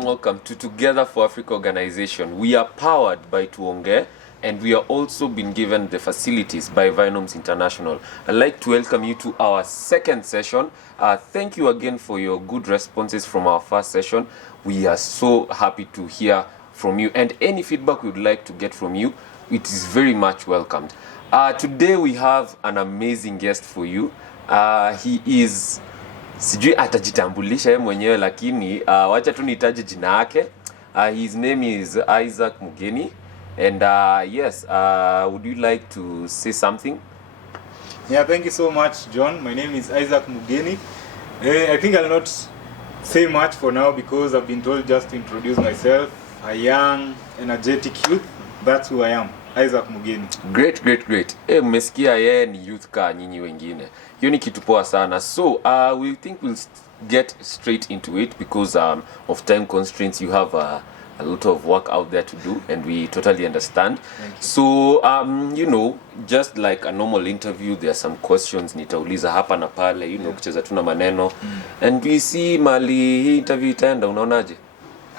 Welcome to Together for Africa organization. We are powered by Tuonge, and we are also been given the facilities by Vinoms International. I'd like to welcome you to our second session. Thank you again for your good responses from our first session. We are so happy to hear from you, and any feedback we would like to get from you, it is very much welcomed. Today we have an amazing guest for you. He is sijui atajitambulisha yeye mwenyewe, lakini wacha tu nitaje jina yake. His name is Isaac Mugeni, and yes, would you like to say something? Yeah, thank you so much, John. My name is Isaac Mugeni. I think I'll not say much for now because I've been told just to introduce myself. A young, energetic youth. That's who I am. Isaac Mugeni. Great. Mmesikia yeye ni youth ka nyinyi wengine. Hiyo ni kitu poa sana. So, we think we'll get straight into it because of time constraints. You have a lot of work out there to do, and we totally understand. So, you know, just like a normal interview, there are some questions nitauliza hapa na pale, you know, kucheza tu na maneno. And we see mali hii interview itaenda, unaonaje?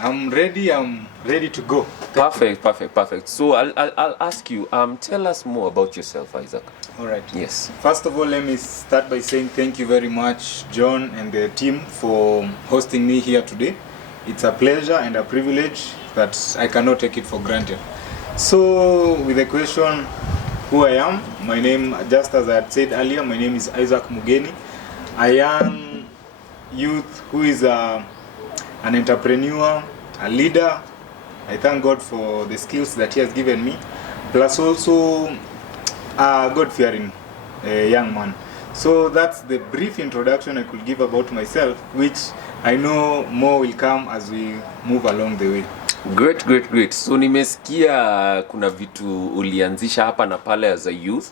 I'm ready to go. Perfect. So I'll ask you, tell us more about yourself, Isaac. All right. Yes. First of all, let me start by saying thank you very much, John and the team, for hosting me here today. It's a pleasure and a privilege that I cannot take it for granted. So, with the question, who I am, my name, just as I had said earlier, my name is Isaac Mugeni, a young youth who is an entrepreneur, a leader. I thank God for the skills that He has given me, plus also a God-fearing young man. So that's the brief introduction I could give about myself, which I know more will come as we move along the way. Great. So nimesikia kuna vitu ulianzisha hapa na pale as a youth,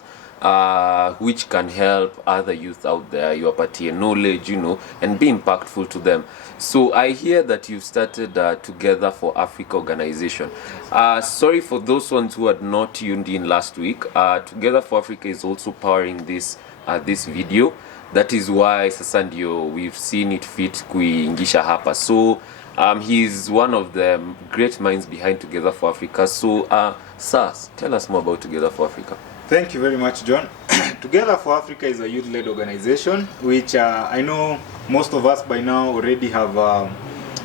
which can help other youth out there. You apatie knowledge, you know, and be impactful to them. So I hear that you started Together for Africa organization. Sorry for those ones who had not tuned in last week. Together for Africa is also powering this video. That is why sasa ndio we've seen it fit kuingisha hapa. So he's one of the great minds behind Together for Africa. So Sas, tell us more about Together for Africa. Thank you very much, John. Together for Africa is a youth-led organization, which I know most of us by now already have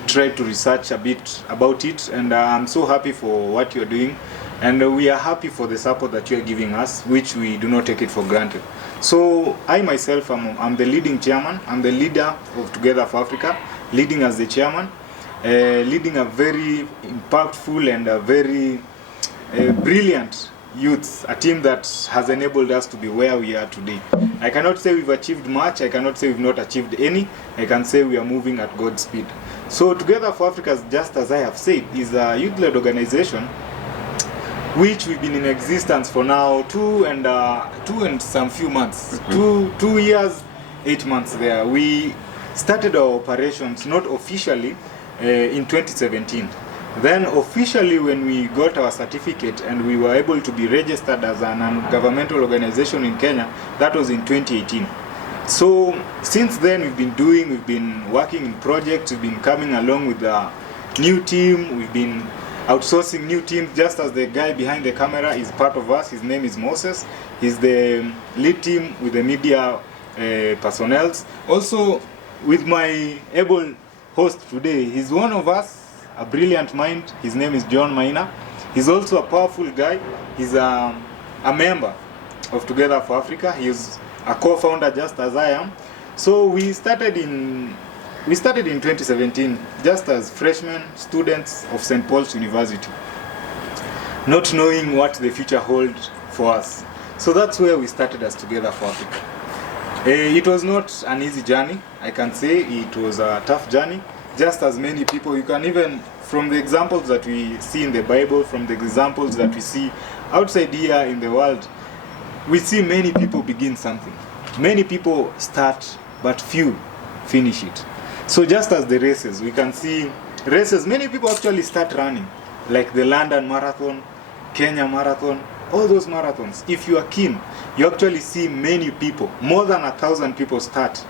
tried to research a bit about it, and I'm so happy for what you're doing, and we are happy for the support that you're giving us, which we do not take it for granted. So I myself, I'm the leading chairman. I'm the leader of Together for Africa, leading as the chairman, leading a very impactful and a very brilliant youths, a team that has enabled us to be where we are today. I cannot say we've achieved much, I cannot say we've not achieved any, I can say we are moving at God's speed. So Together for Africa, just as I have said, is a youth-led organization which we've been in existence for now two and some few months. 2 years, 8 months there. We started our operations not officially in 2017. Then officially when we got our certificate and we were able to be registered as a non-governmental organization in Kenya, that was in 2018. So since then we've been working in projects, we've been coming along with a new team, we've been outsourcing new teams, just as the guy behind the camera is part of us. His name is Moses. He's the lead team with the media personnel. Also with my able host today, he's one of us, a brilliant mind. His name is John Maina. He's also a powerful guy. He's a member of Together for Africa. He's a co-founder just as I am. So we started in 2017 just as freshmen, students of St. Paul's University, not knowing what the future holds for us. So that's where we started as Together for Africa. It was not an easy journey. I can say it was a tough journey. Just as many people, you can even, from the examples that we see in the Bible, from the examples that we see outside here in the world, we see many people begin something. Many people start, but few finish it. So just as the races, we can see races, many people actually start running, like the London Marathon, Kenya Marathon, all those marathons. If you are keen, you actually see many people, more than 1,000 people start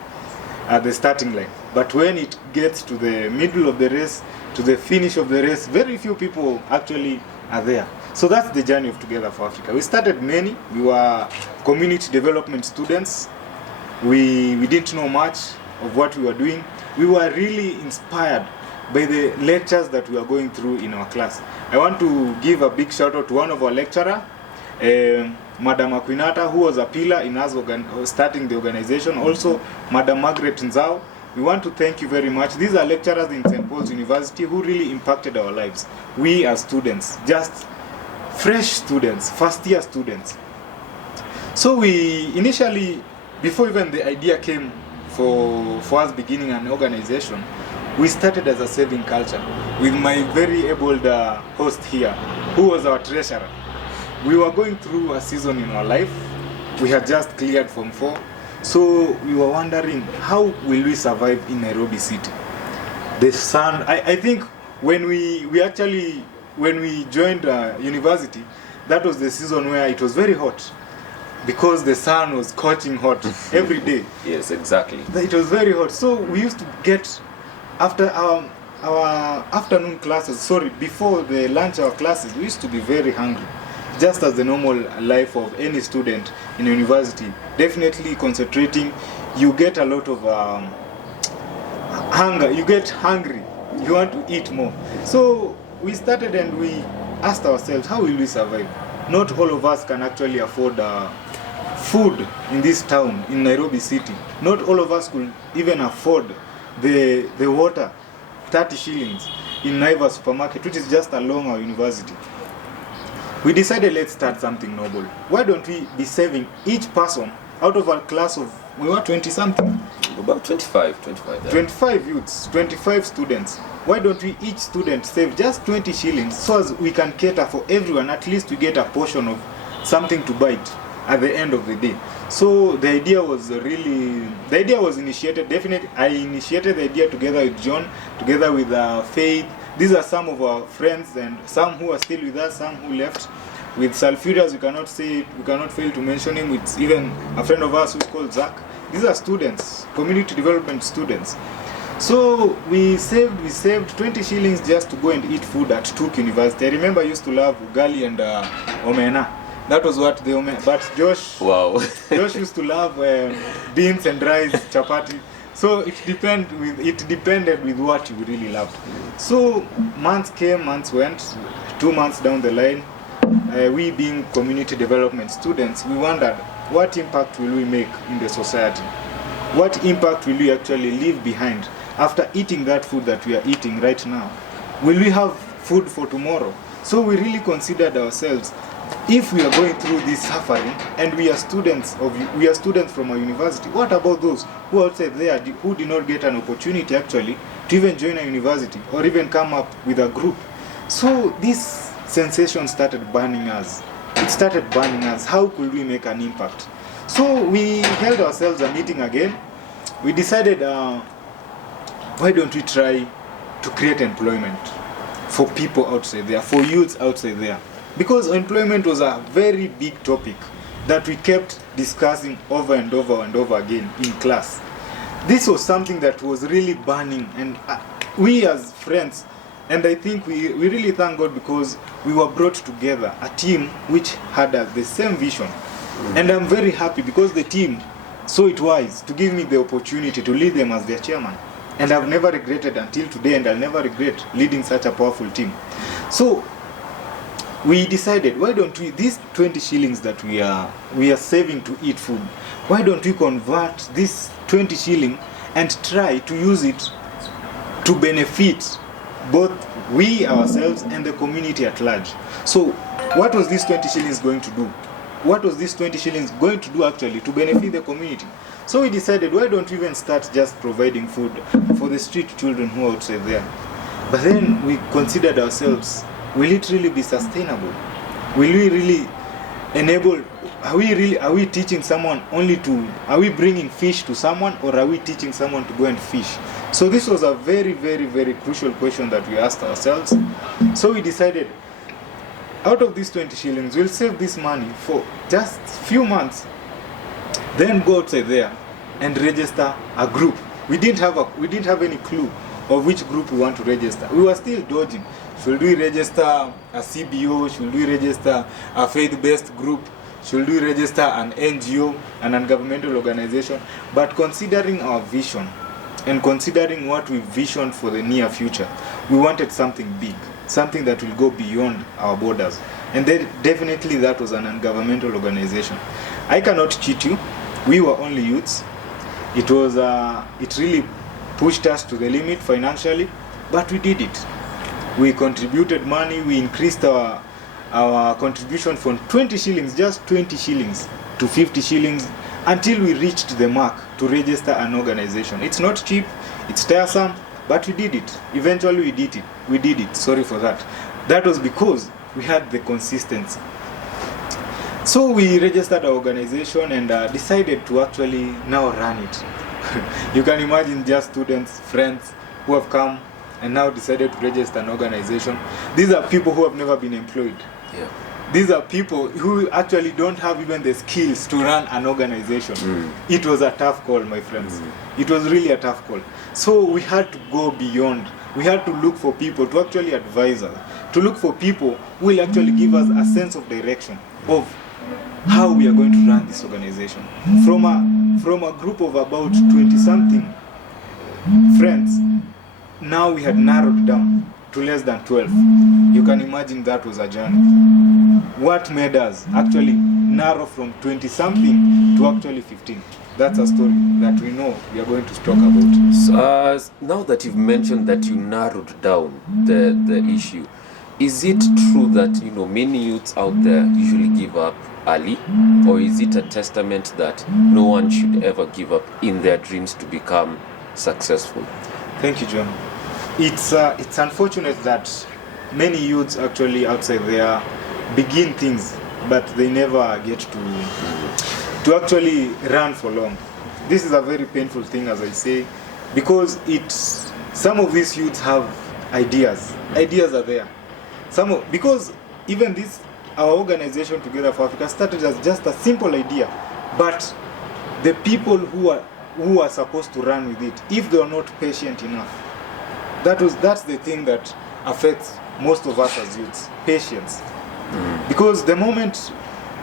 at the starting line. But when it gets to the middle of the race, to the finish of the race, very few people actually are there. So that's the journey of Together for Africa. We started many. We were community development students. We didn't know much of what we were doing. We were really inspired by the lectures that we are going through in our class. I want to give a big shout out to one of our lecturers, Madam Akwinata, who was a pillar in us starting the organization. Also, Madam Margaret Nzao. We want to thank you very much. These are lecturers in St. Paul's University who really impacted our lives. We as students, just fresh students, first year students. So we initially, before even the idea came for us beginning an organization, we started as a saving culture with my very able host here, who was our treasurer. We were going through a season in our life. We had just cleared Form 4. So we were wondering, how will we survive in Nairobi City? The sun, I think when we joined university, that was the season where it was very hot, because the sun was scorching hot every day. Yes, exactly. It was very hot. So we used to get, after our afternoon classes, before the lunch hour classes, we used to be very hungry. Just as the normal life of any student in university, definitely concentrating, you get a lot of hunger, you get hungry, you want to eat more. So we started and we asked ourselves, how will we survive? Not all of us can actually afford food in this town, in Nairobi City. Not all of us could even afford the water, 30 shillings in Naiva supermarket, which is just along our university. We decided, let's start something noble. Why don't we be saving each person out of our class of, we were 20 something? About 25. Yeah. 25 youths, 25 students. Why don't we each student save just 20 shillings so as we can cater for everyone, at least we get a portion of something to bite at the end of the day. So the idea was initiated, definitely. I initiated the idea together with John, together with Faith. These are some of our friends and some who are still with us, some who left. With Sulfurious, we cannot fail to mention him. It's even a friend of ours who's called Zach. These are students, community development students. So we saved 20 shillings just to go and eat food at Tuk University. I remember I used to love ugali and omena. That was what the omena. But Josh used to love beans and rice, chapati. So it depended with what you really loved. So months came, months went. 2 months down the line, we being community development students, we wondered, what impact will we make in the society? What impact will we actually leave behind after eating that food that we are eating right now? Will we have food for tomorrow? So we really considered ourselves, if we are going through this suffering and we are students from a university, what about those who are outside there who did not get an opportunity actually to even join a university or even come up with a group? So this sensation started burning us. It started burning us. How could we make an impact? So we held ourselves a meeting again. We decided, why don't we try to create employment for people outside there, for youths outside there? Because employment was a very big topic that we kept discussing over and over and over again in class. This was something that was really burning, and we as friends, and I think we really thank God because we were brought together, a team which had the same vision. And I'm very happy because the team saw it wise to give me the opportunity to lead them as their chairman. And I've never regretted until today, and I'll never regret leading such a powerful team. So we decided, why don't we, these 20 shillings that we are saving to eat food, why don't we convert this 20 shilling and try to use it to benefit both we ourselves and the community at large? So what was this 20 shillings going to do? What was this 20 shillings going to do actually to benefit the community? So we decided, why don't we even start just providing food for the street children who are outside there? But then we considered ourselves, will it really be sustainable? Will we really enable, are we teaching someone are we bringing fish to someone, or are we teaching someone to go and fish? So this was a very, very, very crucial question that we asked ourselves. So we decided, out of these 20 shillings, we'll save this money for just few months, then go outside there and register a group. We didn't have any clue of which group we want to register. We were still dodging. Should we register a CBO? Should we register a faith-based group? Should we register an NGO, an non-governmental organization? But considering our vision and considering what we visioned for the near future, we wanted something big, something that will go beyond our borders. And then definitely that was a non-governmental organization. I cannot cheat you. We were only youths. It really pushed us to the limit financially, but we did it. We contributed money. We increased our contribution from 20 shillings, just 20 shillings, to 50 shillings, until we reached the mark to register an organization. It's not cheap, it's tiresome, but we did it. Eventually we did it. Sorry for that. That was because we had the consistency. So we registered our organization and decided to actually now run it. You can imagine just students, friends who have come and now decided to register an organization. These are people who have never been employed. Yeah. These are people who actually don't have even the skills to run an organization. It was a tough call, my friends. It was really a tough call. So we had to go beyond. We had to look for people to actually advise us, to look for people who will actually give us a sense of direction of how we are going to run this organization. From a group of about 20-something friends, now we had narrowed down to less than 12. You can imagine that was a journey. What made us actually narrow from 20-something to actually 15? That's a story that we know we are going to talk about. So, now that you've mentioned that you narrowed down the issue, is it true that many youths out there usually give up early, or is it a testament that no one should ever give up in their dreams to become successful? Thank you, John. It's unfortunate that many youths actually outside there begin things, but they never get to actually run for long. This is a very painful thing, as I say, because some of these youths have ideas. Ideas are there. Because even our organization Together for Africa started as just a simple idea, but the people who are supposed to run with it, if they are not patient enough, that's the thing that affects most of us as youths. Patience. Because the moment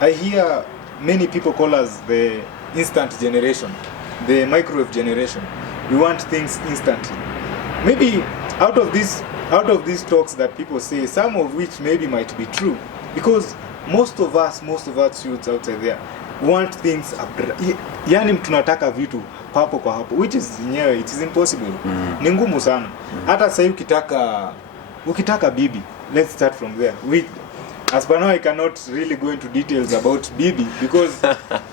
I hear many people call us the instant generation, the microwave generation, we want things instantly. Maybe out of these talks that people say, some of which maybe might be true, because most of us youths outside there want things yani tunataka vitu papo kwa hapo, which is it is impossible. Ni ngumu sana. Hata sasa ukitaka bibi, let's start from there. As per now, I cannot really go into details about bibi because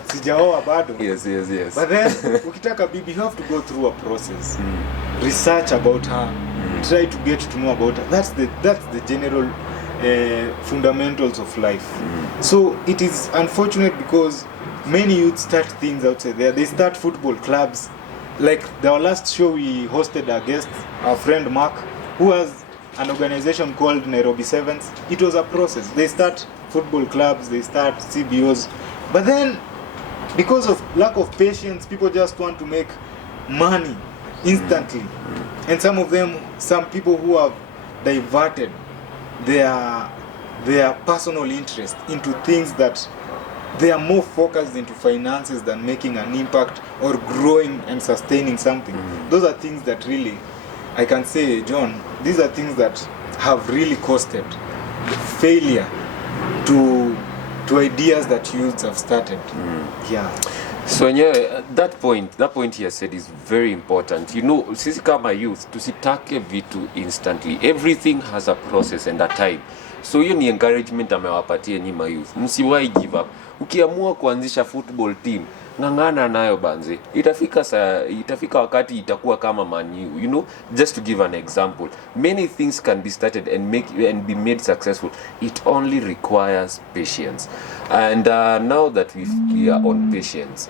sijaoa bado. Yes. But then ukitaka bibi, you have to go through a process. Research about her, try to get to know about her. That's the general fundamentals of life. So it is unfortunate because many youth start things outside there. They start football clubs. Like our last show, we hosted a guest, our friend Mark, who has an organization called Nairobi Sevens. It was a process. They start football clubs, they start CBOs. But then, because of lack of patience, people just want to make money instantly. And some people who have diverted their personal interest into things that they are more focused into finances than making an impact or growing and sustaining something. Those are things that really, I can say, John, these are things that have really costed failure to ideas that youths have started. Yeah. So that point he has said is very important. Sisi kama youth tusitake vitu instantly. Everything has a process and a time. So hiyo ni encouragement amewapatia nyinyi youth. Msiwahi give up. Ukiamua kuanzisha football team, ngangana nayo banze. Itafika wakati itakuwa kama Man U. Just to give an example, many things can be started and be made successful. It only requires patience. And now that we are on patience,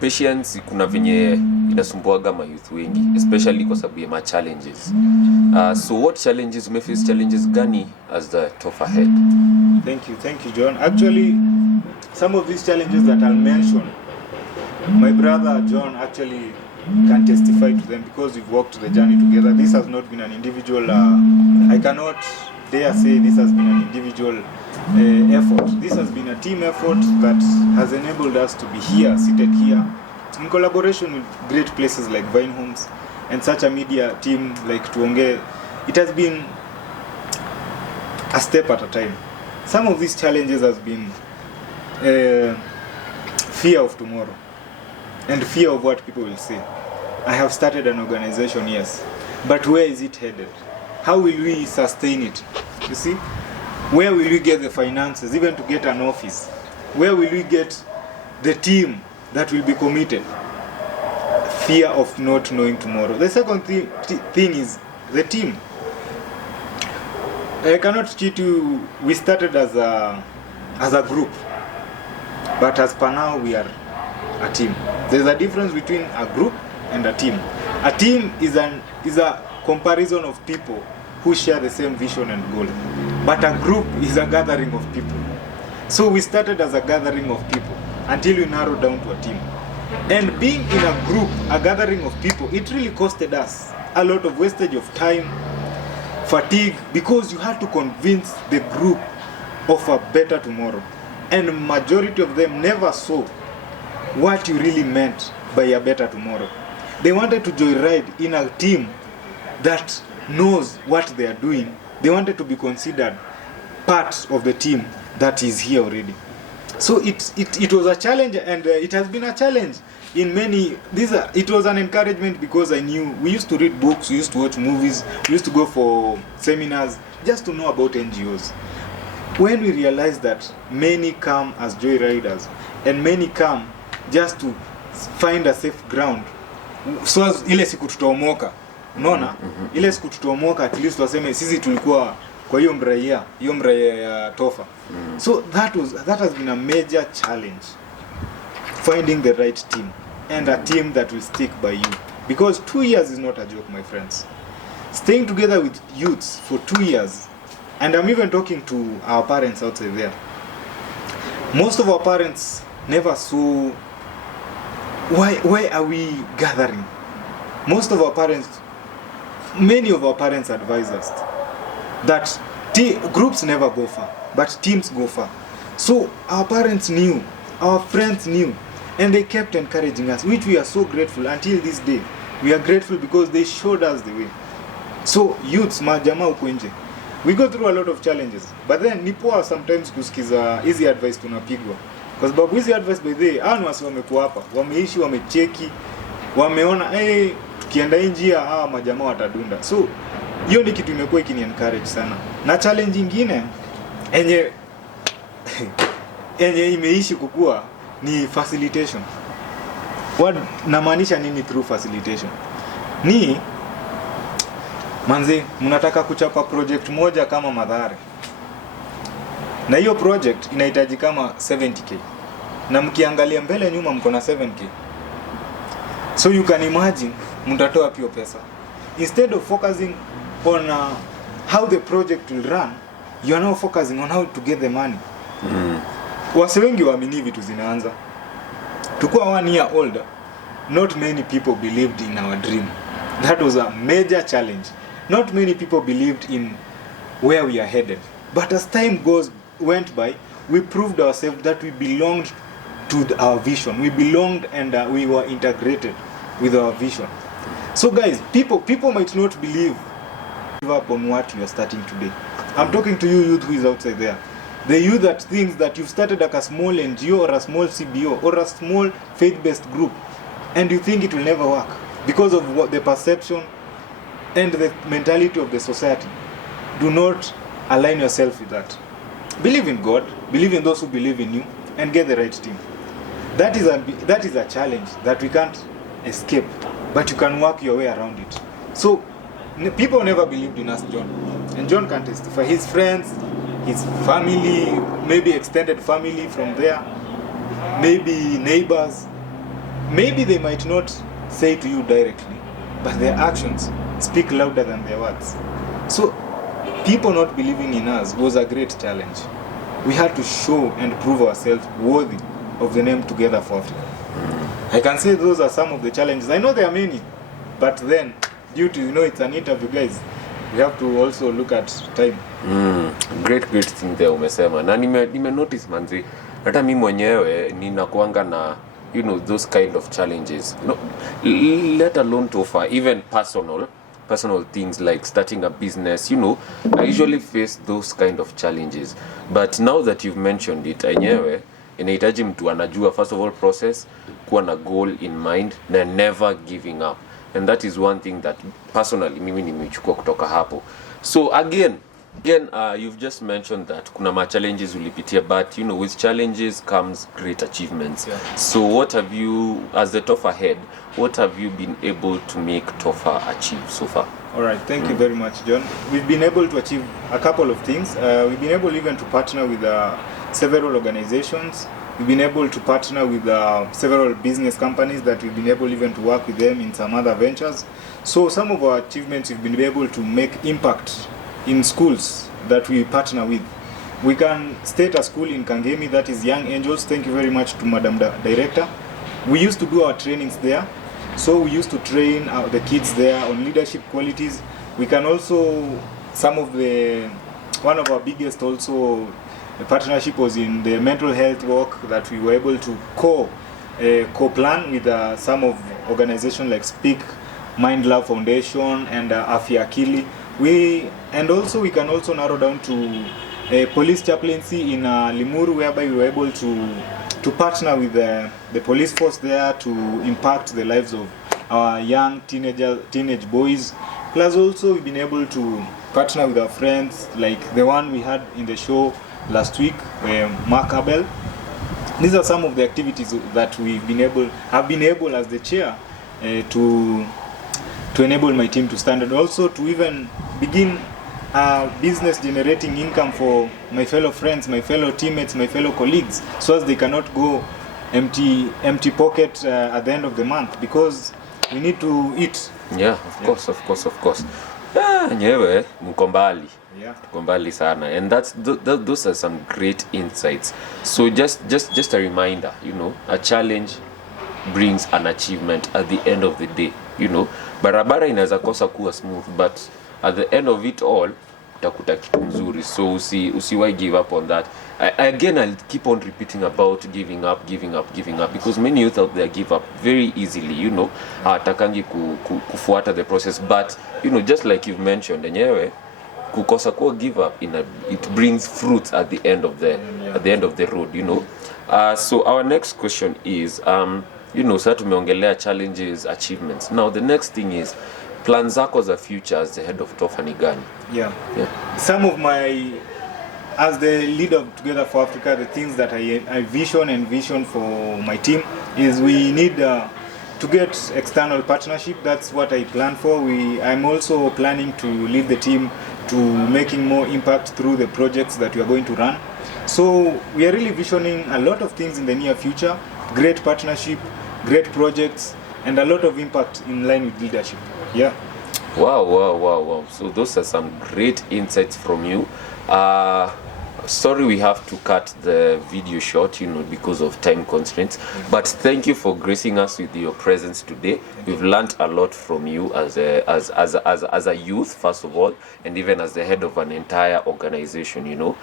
patience kuna venye inasumbuaga mayouth wengi, especially kwa sababu ya ma challenges. So what challenges, umeface challenges gani as the Tofa head? Thank you John. Actually, some of these challenges that I'll mention, my brother John actually can testify to them because we've walked the journey together. This has not been an individual, I cannot dare say this has been an individual effort. This has been a team effort that has enabled us to be here, seated here, in collaboration with great places like Vine Homes and such a media team like Tuonge. It has been a step at a time. Some of these challenges has been fear of tomorrow and fear of what people will say. I have started an organization, yes, but where is it headed? How will we sustain it? You see, where will we get the finances, even to get an office? Where will we get the team that will be committed? Fear of not knowing tomorrow. The second thing is the team. I cannot cheat you. We started as a group, but as per now we are a team. There's a difference between a group and a team. A team is a comparison of people who share the same vision and goal, but a group is a gathering of people. So we started as a gathering of people until we narrowed down to a team. And being in a group, a gathering of people, it really costed us a lot of wastage of time, fatigue, because you had to convince the group of a better tomorrow. And majority of them never saw what you really meant by a better tomorrow. They wanted to joyride in a team that knows what they are doing. They wanted to be considered part of the team that is here already. So it was a challenge, and it has been a challenge in many. It was an encouragement because I knew we used to read books, we used to watch movies, we used to go for seminars just to know about NGOs. When we realized that many come as joyriders and many come just to find a safe ground, so as ile siku tutaomoka, unaona, ile siku tutaomoka, at least waseme sisi tulikuwa kwa hiyo mraia ya Tofa. So that has been a major challenge, finding the right team and a team that will stick by you, because 2 years is not a joke, my friends. Staying together with youths for 2 years, and I'm even talking to our parents outside there. Most of our parents never saw why are we gathering. Many of our parents advise us that groups never go far, but teams go far. So our parents knew, our friends knew, and they kept encouraging us, which we are so grateful. Until this day, we are grateful because they showed us the way. So youths, majama uko nje, we go through a lot of challenges, but then ni poa sometimes kusikiza hizi advice tunapigwa, kwa sababu hizi advice by the way, hao wasi wamekuwa hapa, wameishi, wamecheki, wameona tukienda njia hawa majamaa watadunda. So hiyo ni kitu imekuwa ikini encourage sana. Na challenge nyingine enye imeishi kukua ni facilitation. What namaanisha nini through facilitation? Ni manze, mnataka kuchapa project moja kama Madhare, na hiyo project inahitaji kama 70k, na mkiangalia mbele nyuma mko na 7k. So you can imagine mtatoa pio pesa. Instead of focusing on how the project will run, you are now focusing on how to get the money. Wase wengi waamini vitu zinaanza. Tukua 1 year older, not many people believed in our dream. That was a major challenge. Not many people believed in where we are headed. But as time went by, we proved ourselves that we belonged to our vision. We belonged, and we were integrated with our vision. So guys, people might not believe up on what you are starting today. I'm talking to you youth who is outside there. The youth that thinks that you've started like a small NGO or a small CBO or a small faith-based group, and you think it will never work because of what the perception and the mentality of the society. Do not align yourself with that. Believe in God, believe in those who believe in you, and get the right team. That is a challenge that we can't escape, but you can work your way around it. So people never believed in us, John, and John can testify. His friends, his family, maybe extended family from there, maybe neighbors, maybe they might not say to you directly, but their actions speak louder than their words. So people not believing in us was a great challenge. We had to show and prove ourselves worthy of the name Together for Africa. I can say those are some of the challenges. I know there are many, but then due to, it's an interview, guys, we have to also look at time. Great thing there umesema. Na nime notice manzi, hata mimi mwenyewe ninakuanga na those kind of challenges. No, let alone Tofa, even personal things like starting a business, I usually face those kind of challenges. But now that you've mentioned it, enyewe inahitaji mtu anajua first of all process, kuwa na goal in mind na never giving up. And that is one thing that personally mimi nimechukua kutoka hapo. So again, you've just mentioned that kuna ma challenges ulipitia, but with challenges comes great achievements. Yeah. So what have you, as the Tofa head, what have you been able to make Tofa achieve so far? All right, thank you very much, John. We've been able to achieve a couple of things. We've been able even to partner with several organizations. We've been able to partner with several business companies that we've been able even to work with them in some other ventures. So some of our achievements, we've been able to make impact in schools that we partner with. We can state a school in Kangemi that is Young Angels. Thank you very much to Madam Director. We used to do our trainings there. So we used to train the kids there on leadership qualities. We can also, one of our biggest also, the partnership was in the mental health work that we were able to co-plan with some of organizations like Speak, Mind Love Foundation and Afya Akili. We can also narrow down to police chaplaincy in Limuru, whereby we were able to partner with the police force there to impact the lives of our young teenage boys. Plus also we've been able to partner with our friends like the one we had in the show last week, Mark-Abel. These are some of the activities that have been able as the chair to enable my team to stand, and also to even begin business generating income for my fellow friends, my fellow teammates, my fellow colleagues, so as they cannot go empty pocket at the end of the month, because we need to eat. Yeah, of course. Nyewe mko mbali. Yeah. Mko mbali sana, and those are some great insights. So just a reminder, a challenge brings an achievement at the end of the day. Barabara inaweza kosa kuwa smooth, but at the end of it all utakuta kitu mzuri. So usiwai give up on that. I'll keep on repeating about giving up, because many youth out there give up very easily, hawatakangi kufuata the process. But just like you've mentioned, enyewe kukosa kuwa give up it brings fruits at the end of the road. So our next question is sasa tumeongelea challenges, achievements. Now the next thing is plans zako za future as the head of Tofa ni gani? Yeah. Some of as the leader of Together for Africa, the things that I vision for my team is we need to get external partnership. That's what I plan for. I'm also planning to lead the team to making more impact through the projects that we are going to run. So we are really visioning a lot of things in the near future, great partnership, great projects, and a lot of impact in line with leadership. Yeah. Wow. So those are some great insights from you. Sorry we have to cut the video short, because of time constraints. But thank you for gracing us with your presence today. We've learned a lot from you as a youth, first of all, and even as the head of an entire organization.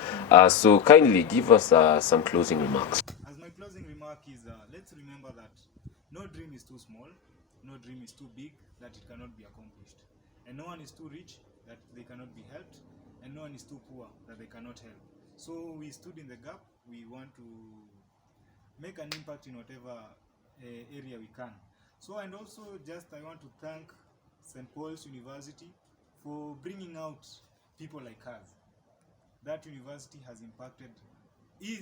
So kindly give us some closing remarks. As my closing remark is, let's remember that no dream is too small, no dream is too big that it cannot be accomplished, and no one is too rich that they cannot be helped, and no one is too poor that they cannot help. So we stood in the gap. We want to make an impact in whatever area we can. So, and also I want to thank St. Paul's University for bringing out people like us. That university has impacted.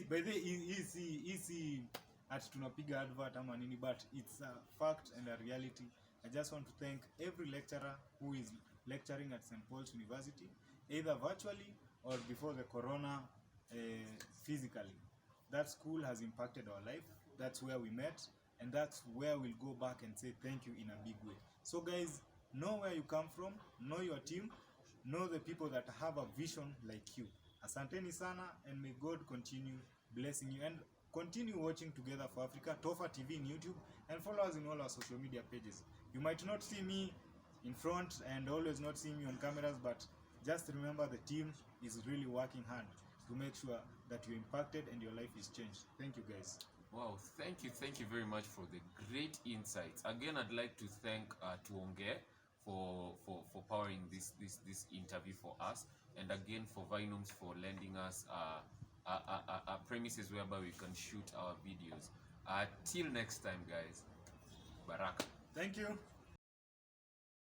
By the easy at tunapiga advert ama nini, but it's a fact and a reality. I just want to thank every lecturer who is lecturing at St. Paul's University, either virtually or before the corona, physically. That school has impacted our life. That's where we met. and that's where we'll go back and say thank you in a big way. So guys, know where you come from, know your team, know the people that have a vision like you. Asanteni sana, and may God continue blessing you, and continue watching Together for Africa, Tofa TV in YouTube, and follow us in all our social media pages. You might not see me in front and always not see me on cameras, but just remember the team is really working hard to make sure that you're impacted and your life is changed. Thank you guys. Wow, thank you very much for the great insights. Again, I'd like to thank Tuonge for powering this interview for us, and again for Vinoms for lending us premises whereby we can shoot our videos. Till next time, guys. Baraka. Thank you.